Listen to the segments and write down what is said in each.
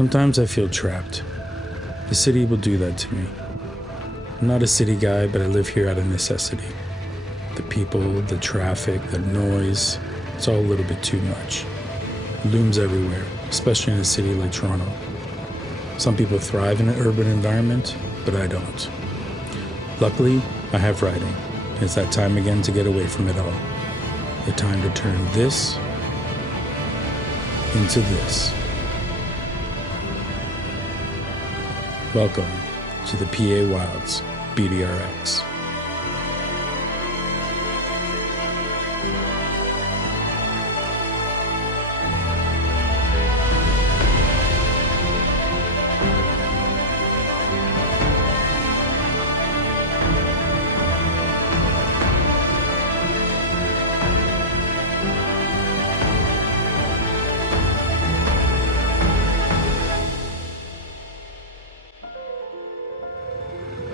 Sometimes I feel trapped. The city will do that to me. I'm not a city guy, but I live here out of necessity. The people, the traffic, the noise, it's all a little bit too much. It looms everywhere, especially in a city like Toronto. Some people thrive in an urban environment, but I don't. Luckily, I have riding. It's that time again to get away from it all. The time to turn this into this. Welcome to the PA Wilds BDRX.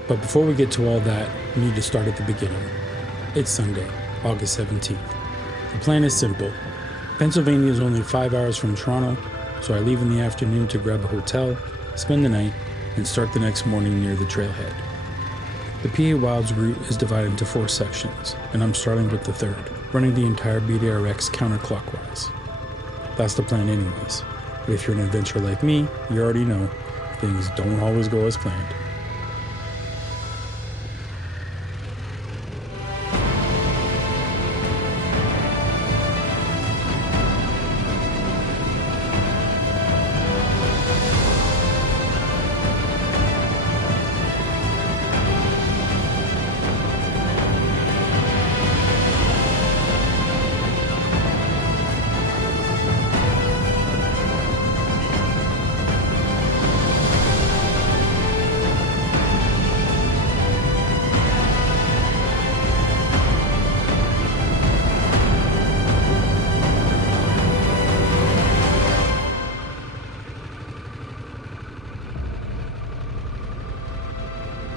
But before we get to all that, we need to start at the beginning. It's Sunday, August 17th. The plan is simple. Pennsylvania is only 5 hours from Toronto, so I leave in the afternoon to grab a hotel, spend the night, and start the next morning near the trailhead. The PA Wilds route is divided into 4 sections, and I'm starting with the third, running the entire BDRX counterclockwise. That's the plan anyways, but if you're an adventurer like me, you already know things don't always go as planned.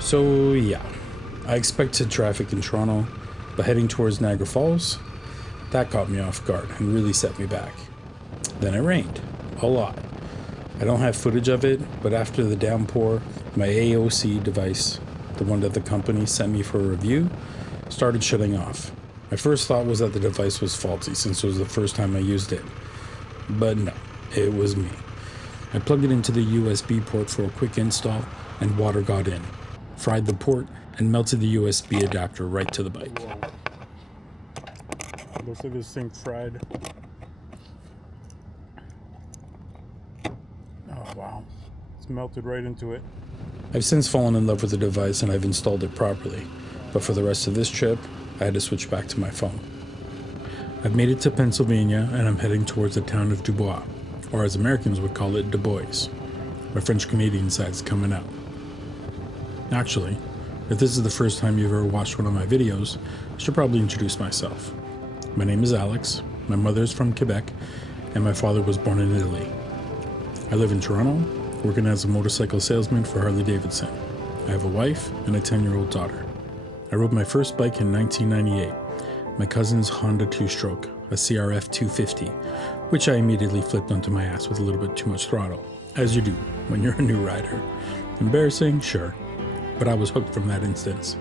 So yeah, I expected traffic in Toronto, but heading towards Niagara Falls, that caught me off guard and really set me back. Then it rained, a lot. I don't have footage of it, but after the downpour, my AOC device, the one that the company sent me for a review, started shutting off. My first thought was that the device was faulty since it was the first time I used it. But no, it was me. I plugged it into the USB port for a quick install and water got in. Fried the port, and melted the USB adapter right to the bike. Whoa. Looks like this thing fried. Oh wow, it's melted right into it. I've since fallen in love with the device and I've installed it properly, but for the rest of this trip, I had to switch back to my phone. I've made it to Pennsylvania and I'm heading towards the town of DuBois, or as Americans would call it, DuBois. My French-Canadian side's coming out. Actually, if this is the first time you've ever watched one of my videos, I should probably introduce myself. My name is Alex, my mother is from Quebec, and my father was born in Italy. I live in Toronto, working as a motorcycle salesman for Harley-Davidson. I have a wife and a 10-year-old daughter. I rode my first bike in 1998, my cousin's Honda 2-stroke, a CRF 250, which I immediately flipped onto my ass with a little bit too much throttle, as you do when you're a new rider. Embarrassing? Sure. But I was hooked from that instance.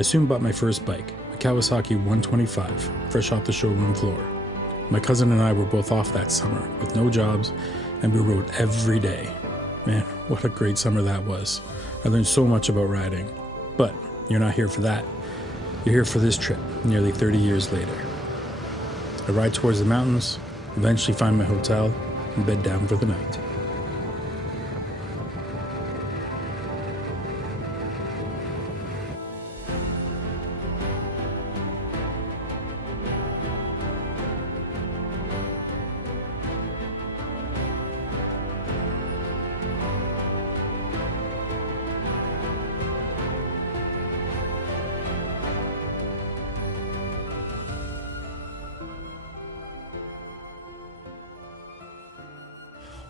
I soon bought my first bike, a Kawasaki 125, fresh off the showroom floor. My cousin and I were both off that summer with no jobs, and we rode every day. Man, what a great summer that was. I learned so much about riding. But you're not here for that. You're here for this trip, nearly 30 years later. I ride towards the mountains, eventually find my hotel, and bed down for the night.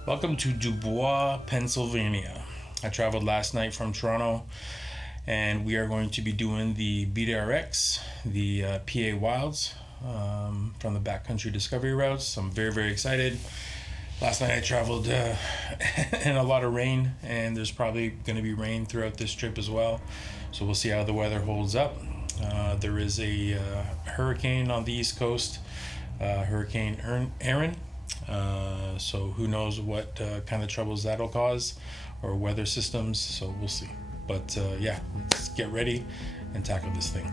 Welcome to DuBois, Pennsylvania. I traveled last night from Toronto, and we are going to be doing the BDRX, the PA Wilds, from the backcountry discovery routes. I'm very, very excited. Last night I traveled in a lot of rain, and there's probably going to be rain throughout this trip as well. So we'll see how the weather holds up. There is a hurricane on the East Coast, Hurricane Aaron. So who knows what kind of troubles that'll cause, or weather systems. So we'll see. But yeah, let's get ready and tackle this thing.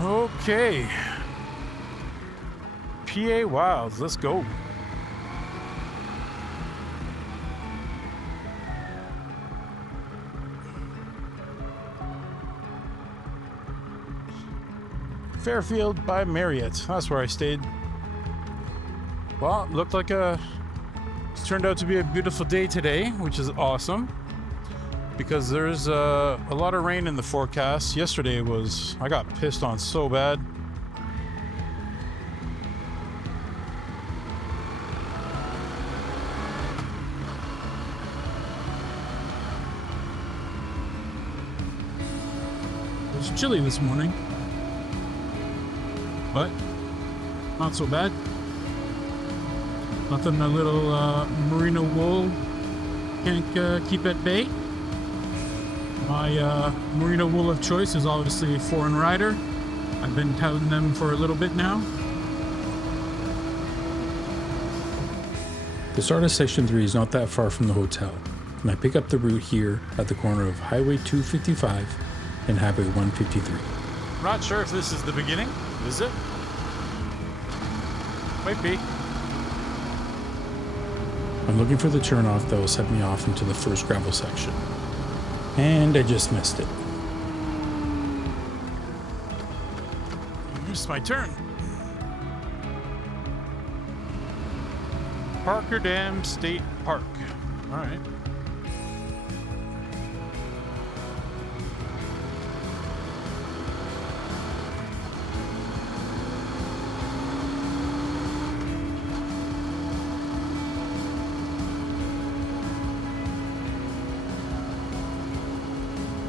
Okay. PA Wilds, let's go. Fairfield by Marriott. That's where I stayed. Well, it looked like it's turned out to be a beautiful day today, which is awesome because there's a lot of rain in the forecast. Yesterday I got pissed on so bad. It was chilly this morning, but not so bad. Nothing a little merino wool can't keep at bay. My merino wool of choice is obviously Foreign Rider. I've been touting them for a little bit now. The start of Section 3 is not that far from the hotel, and I pick up the route here at the corner of Highway 255 and Highway 153. I'm not sure if this is the beginning. Is it? Might be. I'm looking for the turnoff that will set me off into the first gravel section. And I just missed it. Missed my turn. Parker Dam State Park. All right.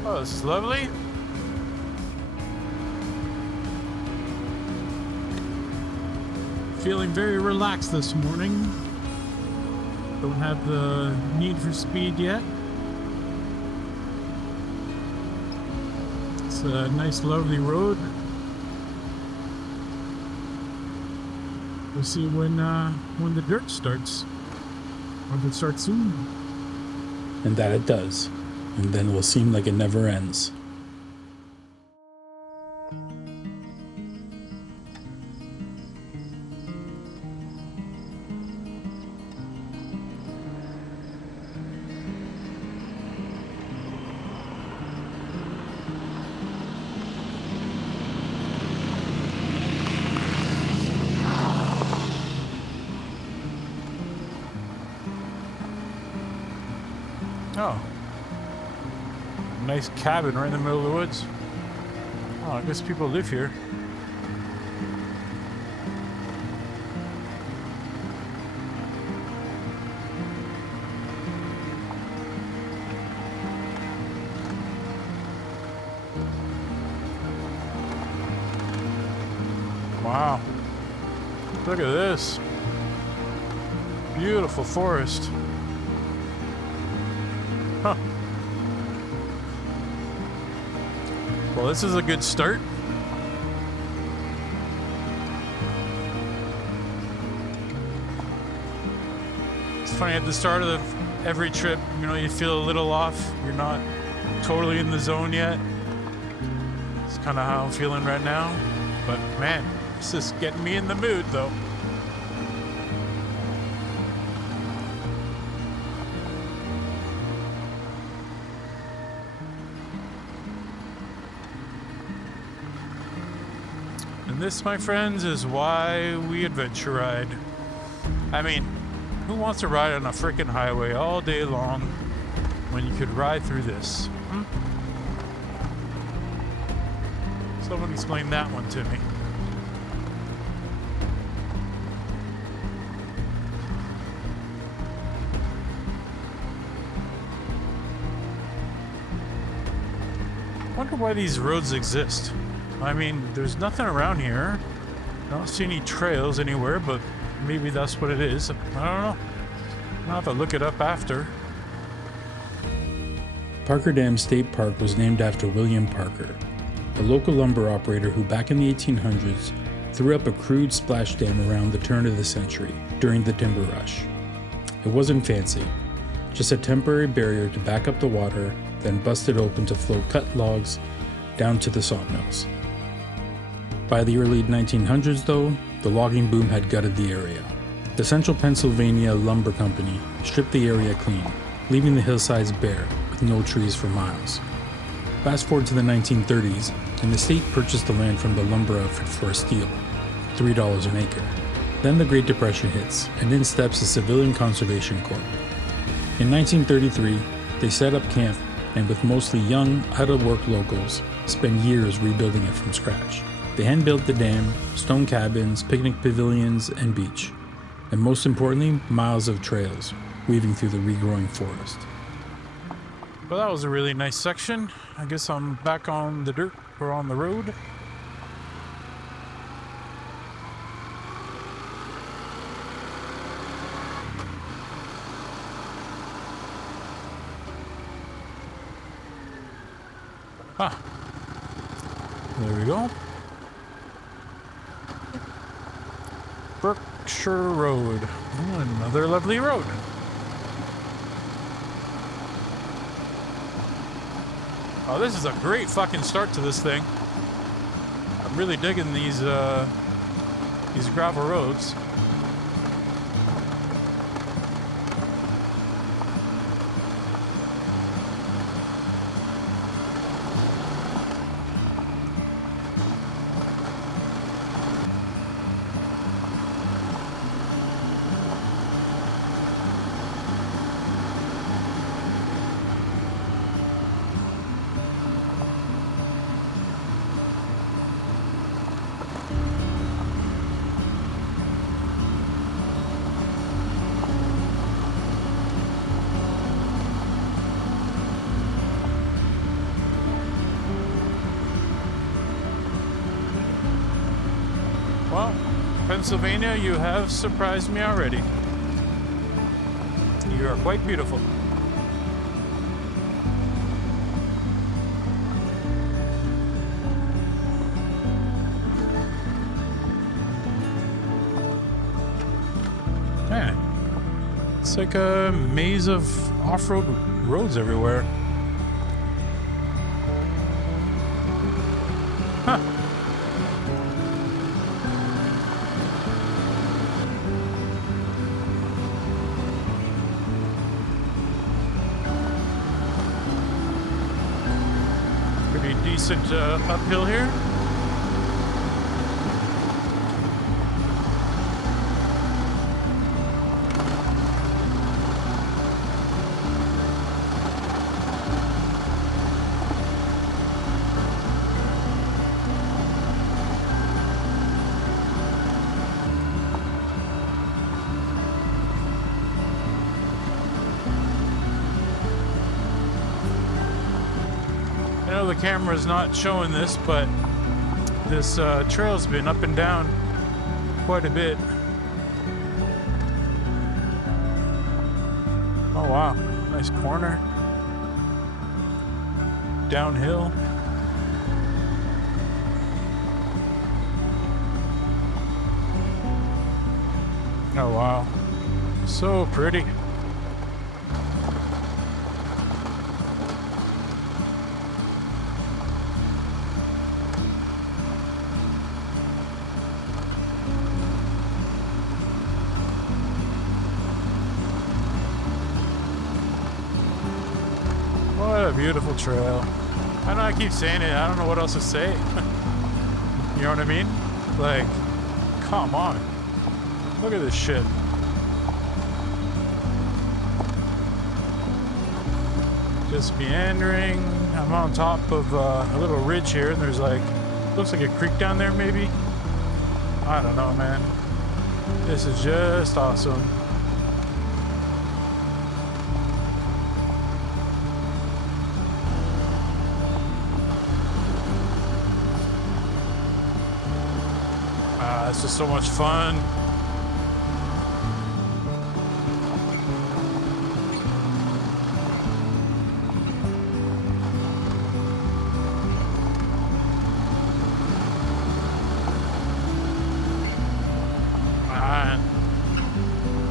Oh, this is lovely. Feeling very relaxed this morning. Don't have the need for speed yet. It's a nice, lovely road. We'll see when the dirt starts, or if it starts soon. And that it does. And then it will seem like it never ends. Oh. Nice cabin right in the middle of the woods. Oh, I guess people live here. Wow. Look at this. Beautiful forest. Huh. Well, this is a good start. It's funny, at the start of every trip, you know, you feel a little off. You're not totally in the zone yet. It's kind of how I'm feeling right now. But man, it's just getting me in the mood though. And this, my friends, is why we adventure ride. I mean, who wants to ride on a freaking highway all day long when you could ride through this? Someone explain that one to me. I wonder why these roads exist. I mean, there's nothing around here. I don't see any trails anywhere, but maybe that's what it is. I don't know. I'll have to look it up after. Parker Dam State Park was named after William Parker, a local lumber operator who back in the 1800s threw up a crude splash dam around the turn of the century during the timber rush. It wasn't fancy, just a temporary barrier to back up the water, then bust it open to flow cut logs down to the sawmills. By the early 1900s though, the logging boom had gutted the area. The Central Pennsylvania Lumber Company stripped the area clean, leaving the hillsides bare with no trees for miles. Fast forward to the 1930s, and the state purchased the land from the lumber outfit for a steal, $3 an acre. Then the Great Depression hits, and in steps the Civilian Conservation Corps. In 1933, they set up camp, and with mostly young, out-of-work locals, spent years rebuilding it from scratch. They hand-built the dam, stone cabins, picnic pavilions, and beach, and most importantly, miles of trails, weaving through the regrowing forest. Well, that was a really nice section. I guess I'm back on the dirt, or on the road. Ah, there we go. Berkshire Road. Oh, another lovely road. Oh, this is a great fucking start to this thing. I'm really digging these gravel roads. Well, Pennsylvania, you have surprised me already. You are quite beautiful. Man, it's like a maze of off-road roads everywhere. Huh. Pretty decent uphill here. I know the camera's not showing this, but this trail's been up and down quite a bit. Oh wow, nice corner. Downhill. Oh wow, so pretty. What a beautiful trail. I know I keep saying it, I don't know what else to say. You know what I mean? Like, come on. Look at this shit. Just meandering. I'm on top of a little ridge here, and there's like, looks like a creek down there maybe. I don't know, man. This is just awesome. This is so much fun.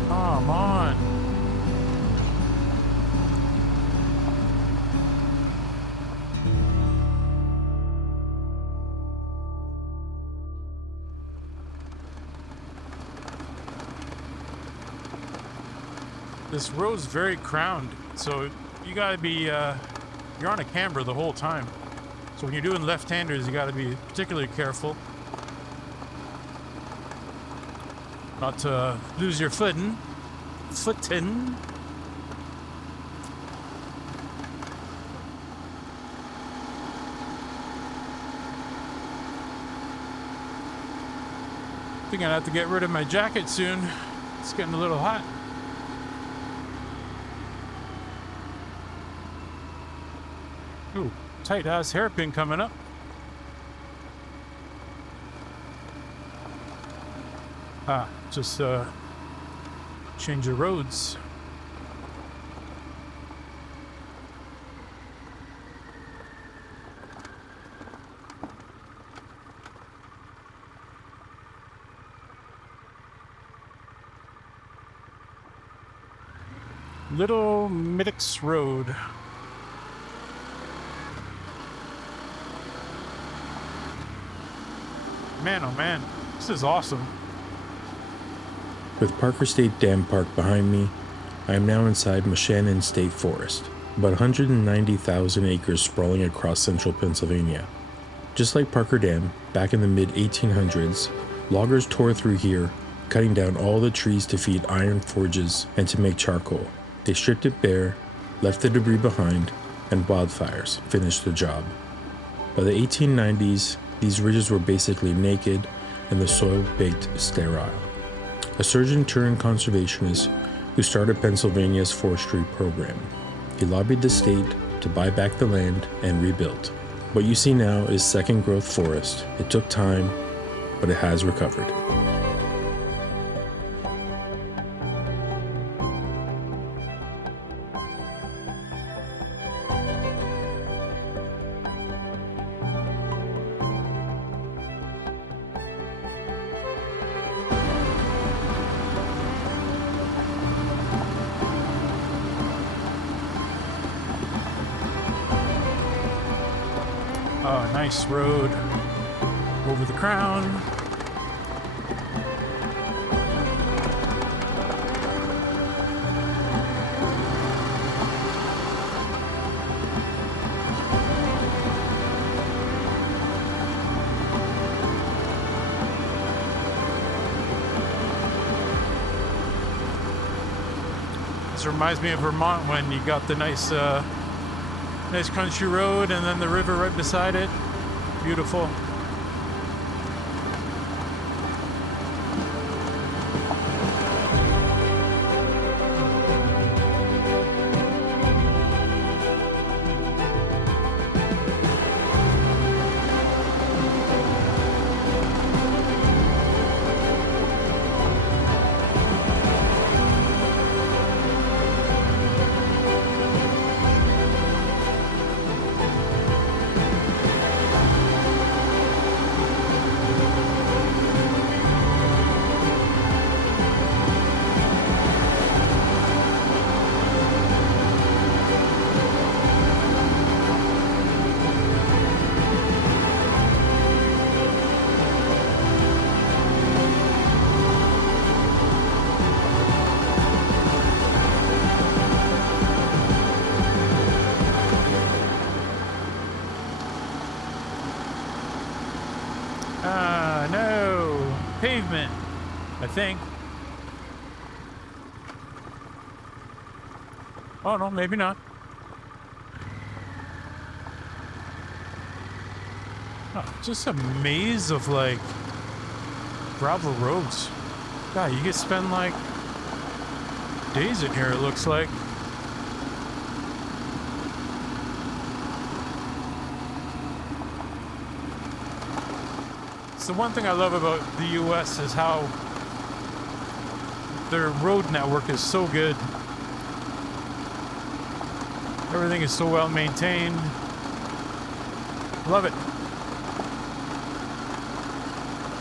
Come on. This road's very crowned, so you gotta be, you're on a camber the whole time. So when you're doing left-handers, you gotta be particularly careful not to lose your footing. I think I'll have to get rid of my jacket soon. It's getting a little hot. Ooh, tight ass hairpin coming up. Just change the roads. Little Middix Road. Man, oh man, this is awesome. With Parker State Dam Park behind me, I am now inside Moshannon State Forest, about 190,000 acres sprawling across central Pennsylvania. Just like Parker Dam, back in the mid-1800s, loggers tore through here, cutting down all the trees to feed iron forges and to make charcoal. They stripped it bare, left the debris behind, and wildfires finished the job. By the 1890s, these ridges were basically naked and the soil baked sterile. A surgeon turned conservationist who started Pennsylvania's forestry program. He lobbied the state to buy back the land and rebuild. What you see now is second growth forest. It took time, but it has recovered. Oh, nice road over the crown. This reminds me of Vermont when you got the nice country road and then the river right beside it. Beautiful. No. Pavement, I think. Oh, no, maybe not. Oh, just a maze of, like, gravel roads. God, you could spend, like, days in here, it looks like. It's the one thing I love about the US is how their road network is so good. Everything is so well maintained. Love it.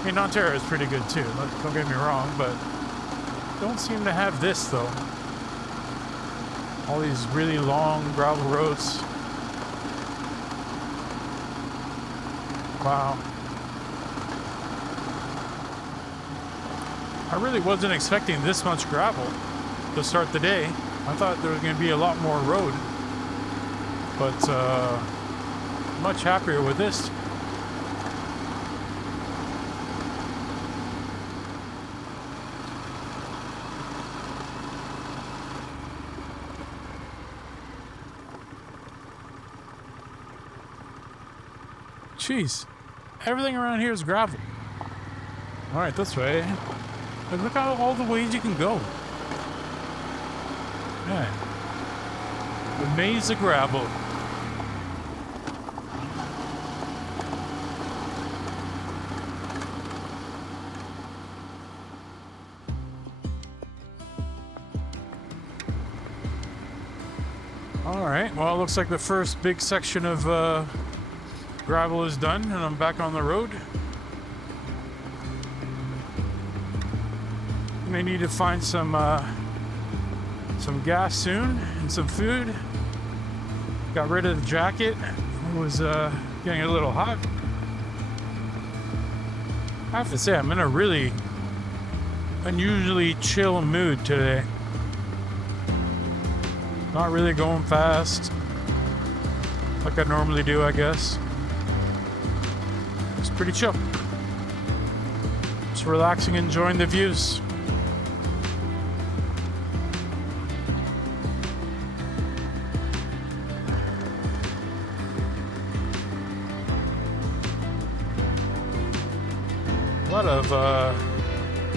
I mean, Ontario is pretty good too, don't get me wrong, but don't seem to have this though. All these really long gravel roads. Wow. I really wasn't expecting this much gravel to start the day. I thought there was going to be a lot more road, but much happier with this. Jeez, everything around here is gravel. All right, this way. Look at all the ways you can go. Man, the maze of gravel. All right, well, it looks like the first big section of gravel is done, and I'm back on the road. I need to find some gas soon and some food. Got rid of the jacket. It was getting a little hot. I have to say, I'm in a really unusually chill mood today. Not really going fast like I normally do, I guess. It's pretty chill. Just relaxing, enjoying the views.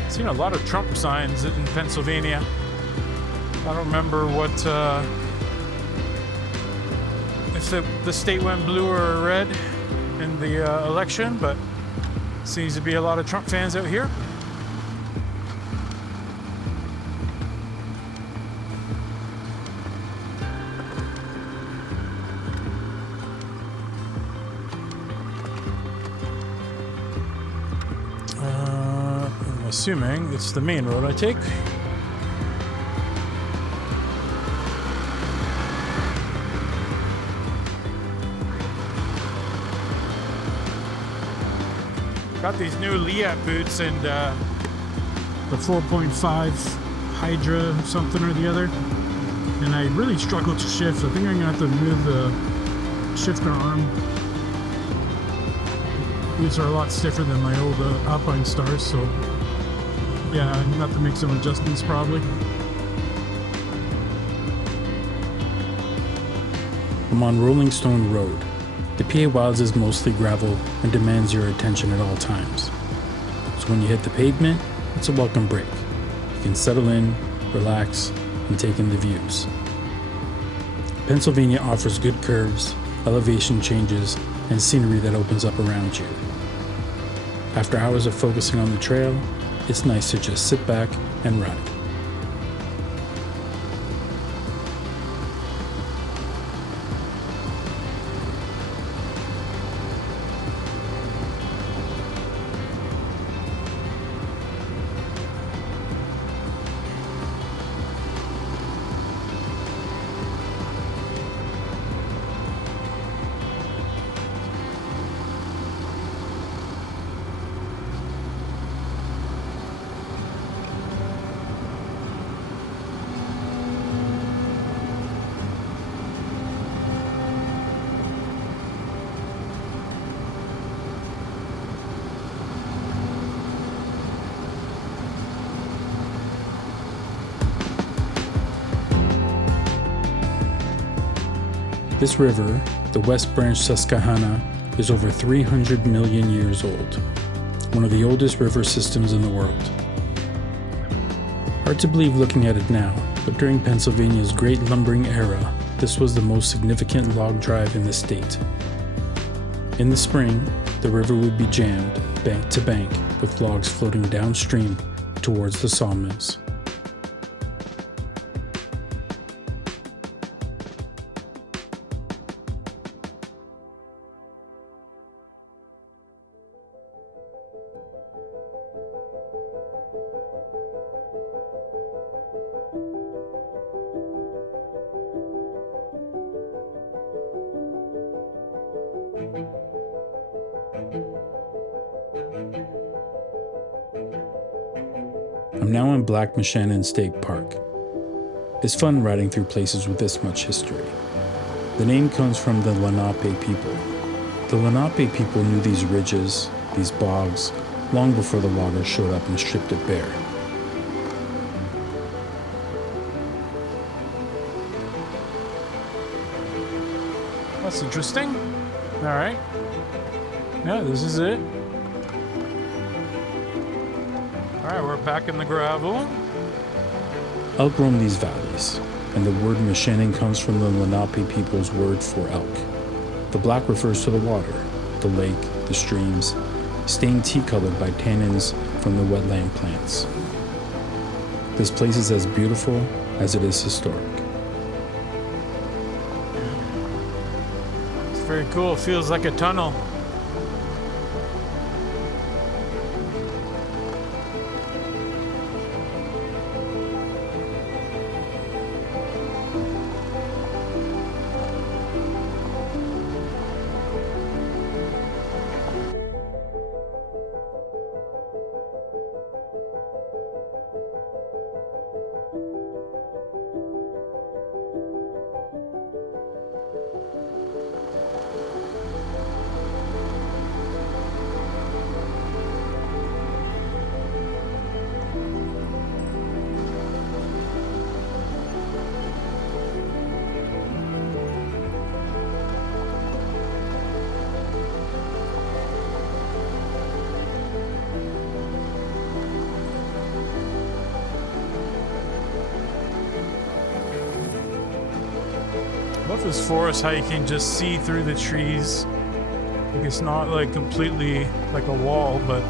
Seen a lot of Trump signs in Pennsylvania. I don't remember what if the state went blue or red in the election, but seems to be a lot of Trump fans out here. Assuming it's the main road I take. Got these new Liat boots and the 4.5 Hydra something or the other, and I really struggle to shift. I think I'm gonna have to move the shifter arm. These are a lot stiffer than my old Alpine Stars, so yeah, I'm gonna have to make some adjustments probably. I'm on Rolling Stone Road. The PA Wilds is mostly gravel and demands your attention at all times. So when you hit the pavement, it's a welcome break. You can settle in, relax, and take in the views. Pennsylvania offers good curves, elevation changes, and scenery that opens up around you. After hours of focusing on the trail, it's nice to just sit back and ride. This river, the West Branch Susquehanna, is over 300 million years old, one of the oldest river systems in the world. Hard to believe looking at it now, but during Pennsylvania's great lumbering era, this was the most significant log drive in the state. In the spring, the river would be jammed bank to bank with logs floating downstream towards the sawmills. I'm now in Black Moshannon State Park. It's fun riding through places with this much history. The name comes from the Lenape people. The Lenape people knew these ridges, these bogs, long before the loggers showed up and stripped it bare. That's interesting. All right. Yeah, this is it. All right, we're back in the gravel. Elk roam these valleys, and the word Moshannon comes from the Lenape people's word for elk. The black refers to the water, the lake, the streams, stained tea-colored by tannins from the wetland plants. This place is as beautiful as it is historic. It's very cool. It feels like a tunnel. I love this forest, how you can just see through the trees. Like it's not like completely like a wall, but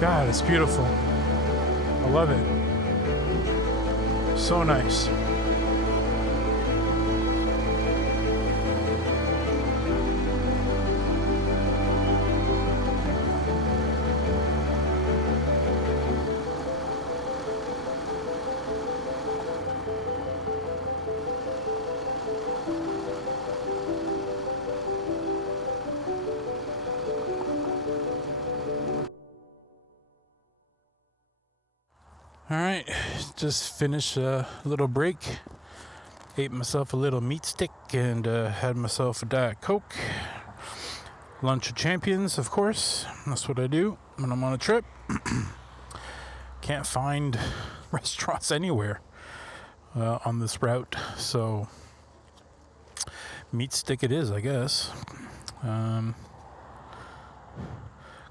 God, it's beautiful. I love it. So nice. All right, just finished a little break. Ate myself a little meat stick and had myself a Diet Coke. Lunch of champions, of course. That's what I do when I'm on a trip. Can't find restaurants anywhere on this route, so meat stick it is, I guess. Got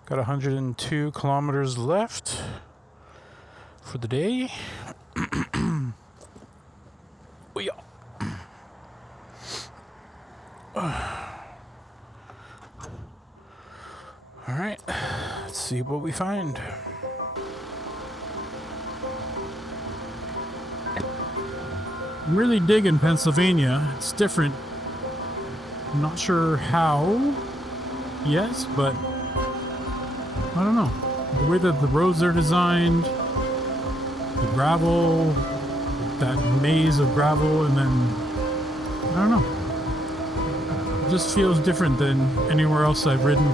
102 kilometers left for the day. All right, let's see what we find. I'm really digging Pennsylvania. It's different. I'm not sure how yet, but I don't know. The way that the roads are designed, the gravel, that maze of gravel, and then I don't know. It just feels different than anywhere else I've ridden.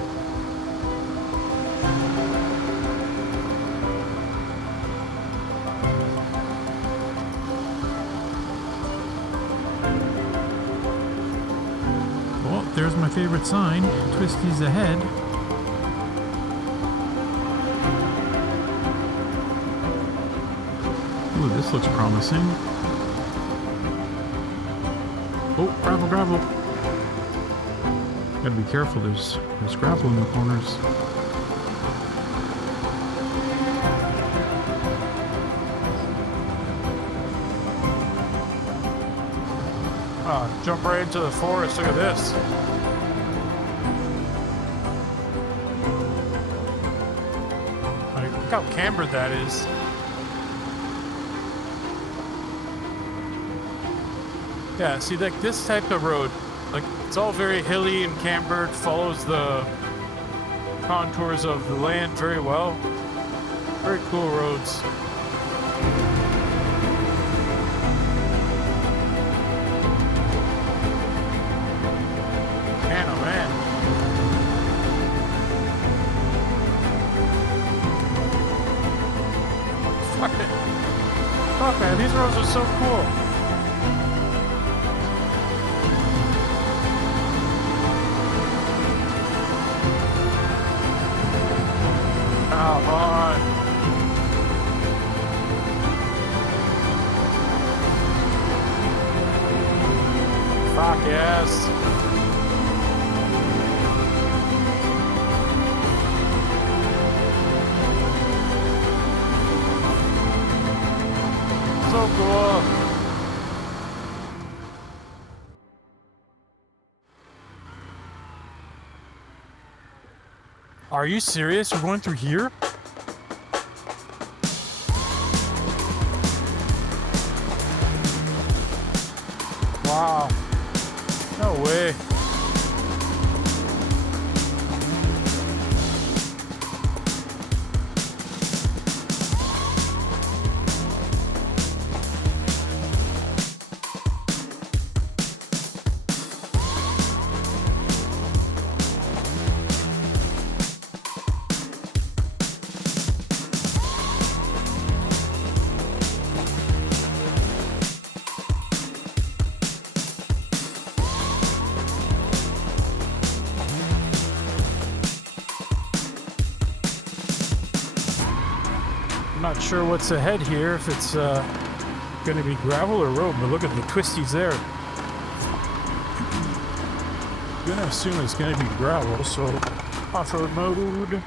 Well, there's my favorite sign, Twisties ahead. Ooh, this looks promising. Oh, gravel, gravel. Gotta be careful, there's gravel in the corners. Jump right into the forest, look at this. how cambered that is. Yeah, see, like this type of road, like it's all very hilly and cambered, follows the contours of the land very well. Very cool roads. Man, oh man. Fuck it. Fuck, man, these roads are so cool. Come on. Fuck yes. So cool. Are you serious? We're going through here? Wow. No way. Not sure what's ahead here, if it's going to be gravel or road, but look at the twisties there. I'm going to assume it's going to be gravel, so off-road mode.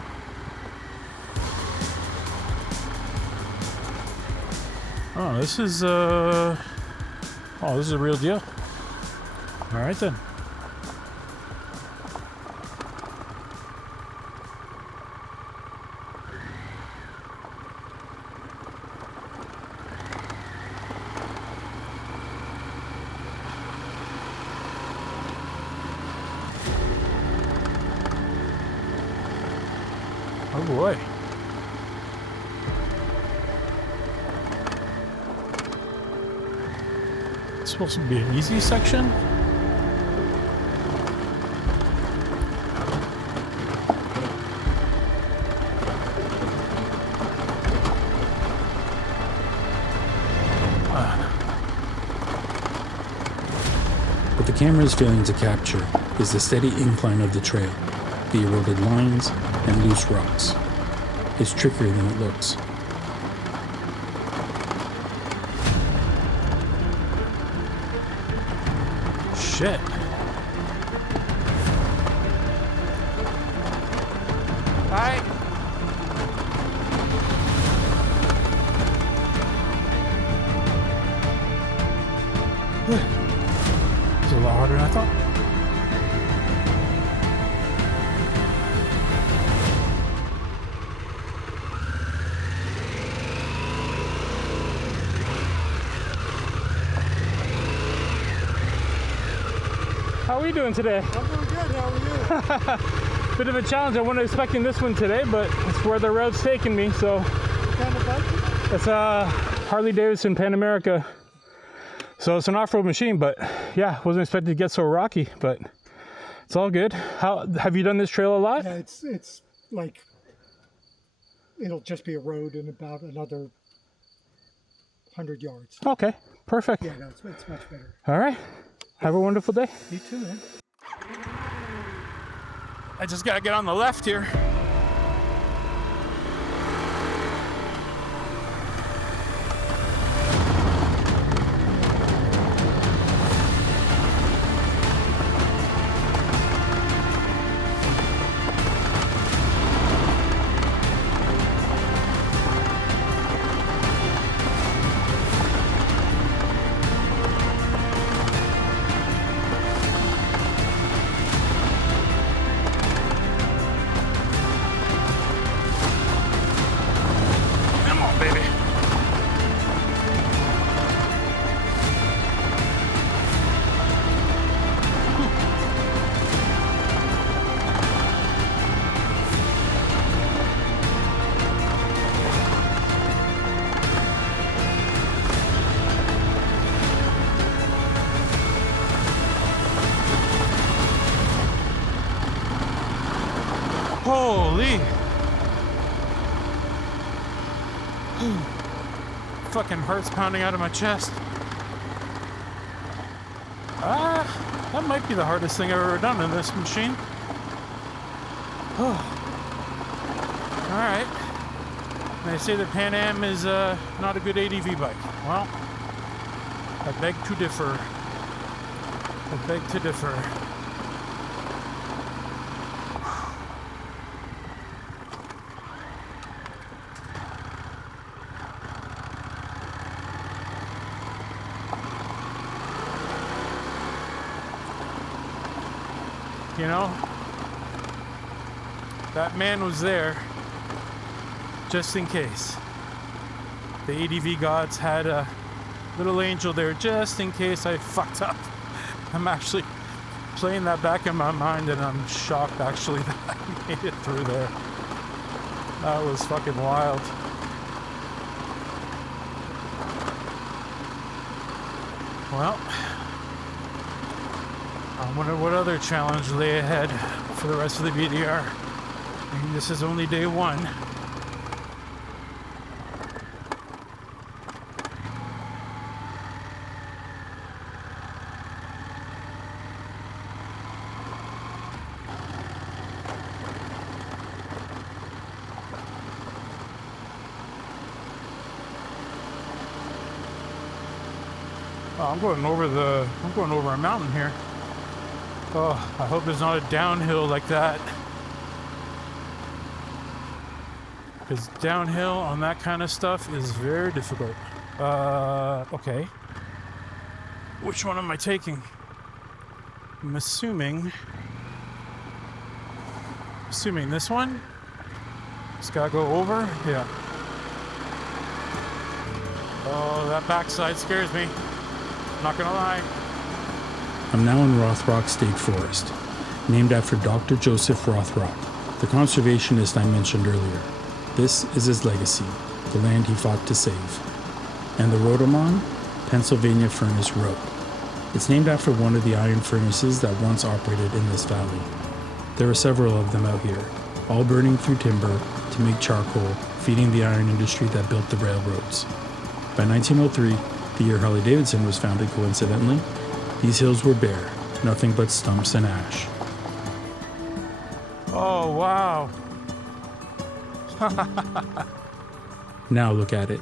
Oh, this is a real deal. All right then. Oh boy. It's supposed to be an easy section? What the camera is failing to capture is the steady incline of the trail, the eroded lines, and loose rocks. It's trickier than it looks. Shit. Hi. It's a lot harder than I thought. How are we doing today? I'm doing good, how are you? Bit of a challenge. I wasn't expecting this one today, but it's where the road's taking me, so. What kind of bike? It's a Harley-Davidson Pan America. So it's an off-road machine, but yeah, wasn't expecting to get so rocky, but it's all good. How have you done this trail a lot? Yeah, it's like, it'll just be a road in about another 100 yards. Okay, perfect. Yeah, no, it's much better. All right. Have a wonderful day. You too, man. I just gotta get on the left here. Holy. Fucking heart's pounding out of my chest. That might be the hardest thing I've ever done in this machine. Alright. They say the Pan Am is not a good ADV bike. Well, I beg to differ. I beg to differ. You know, that man was there just in case. The ADV gods had a little angel there just in case I fucked up. I'm actually playing that back in my mind, and I'm shocked actually that I made it through there. That was fucking wild. Well, I wonder what other challenge lay ahead for the rest of the BDR. I mean, this is only day one. Oh, I'm going over a mountain here. Oh, I hope there's not a downhill like that. Because downhill on that kind of stuff is very difficult. Okay. Which one am I taking? I'm assuming this one? Just gotta go over? Yeah. Oh, that backside scares me. Not gonna lie. I'm now in Rothrock State Forest, named after Dr. Joseph Rothrock, the conservationist I mentioned earlier. This is his legacy, the land he fought to save. And the road I'm on? Pennsylvania Furnace Road. It's named after one of the iron furnaces that once operated in this valley. There are several of them out here, all burning through timber to make charcoal, feeding the iron industry that built the railroads. By 1903, the year Harley-Davidson was founded coincidentally, these hills were bare, nothing but stumps and ash. Oh, wow. Now look at it.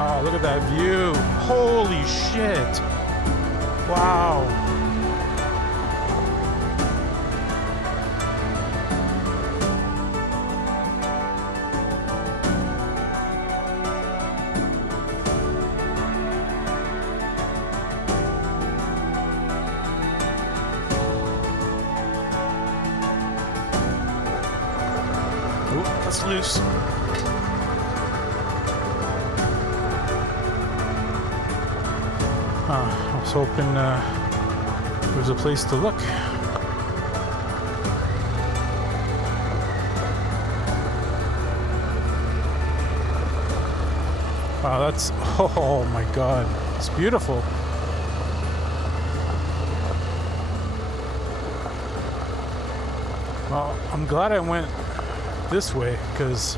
Oh, look at that view. Holy shit. Wow. Oh, that's loose. I was hoping there was a place to look. Wow, that's, oh my god, it's beautiful. Well, I'm glad I went this way, because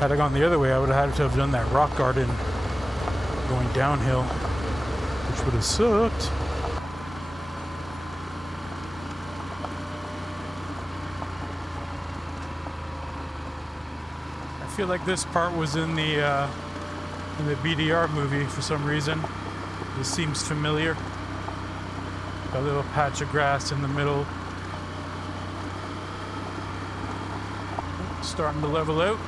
had I gone the other way, I would have had to have done that rock garden going downhill, which would have sucked. I feel like this part was in the BDR movie for some reason. This seems familiar. A little patch of grass in the middle. Starting to level out.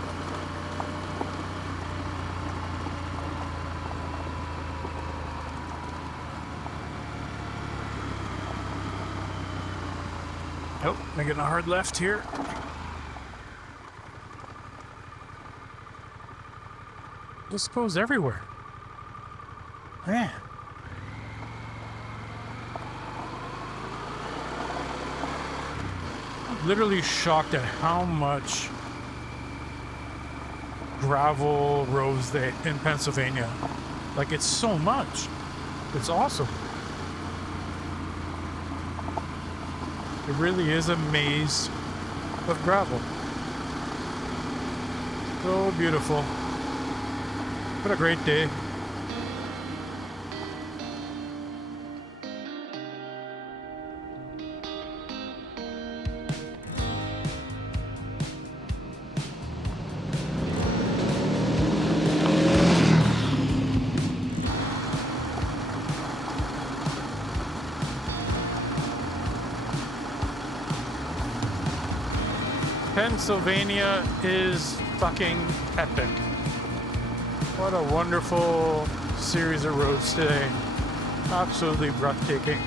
Oh, I'm getting a hard left here. This goes everywhere. Man. I'm literally shocked at how much gravel roads they in Pennsylvania. Like, it's so much. It's awesome. It really is a maze of gravel. So beautiful. What a great day. Pennsylvania is fucking epic. What a wonderful series of roads today. Absolutely breathtaking.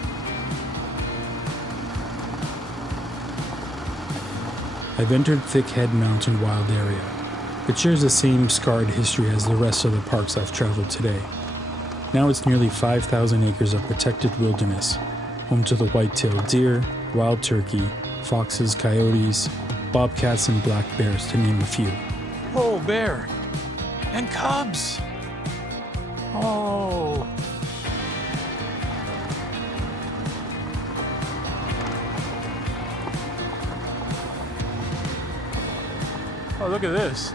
I've entered Thickhead Mountain Wild Area. It shares the same scarred history as the rest of the parks I've traveled today. Now it's nearly 5,000 acres of protected wilderness, home to the white-tailed deer, wild turkey, foxes, coyotes, bobcats, and black bears, to name a few. Oh, bear. And cubs. Oh. Oh, look at this.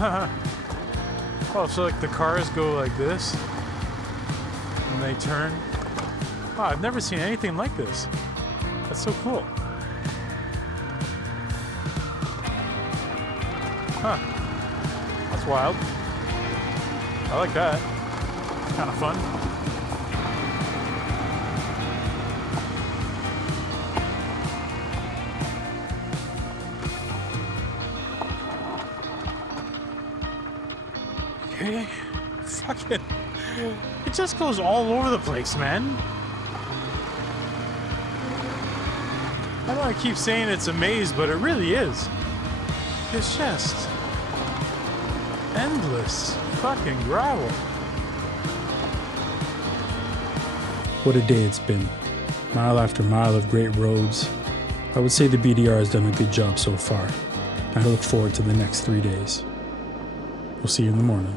Oh, so like the cars go like this and they turn. Oh, I've never seen anything like this. That's so cool. Huh. That's wild. I like that. Kind of fun. Okay. Fucking. It just goes all over the place, man. I know I keep saying it's a maze, but it really is. It's just endless fucking gravel. What a day it's been. Mile after mile of great roads. I would say the BDR has done a good job so far. I look forward to the next 3 days. We'll see you in the morning.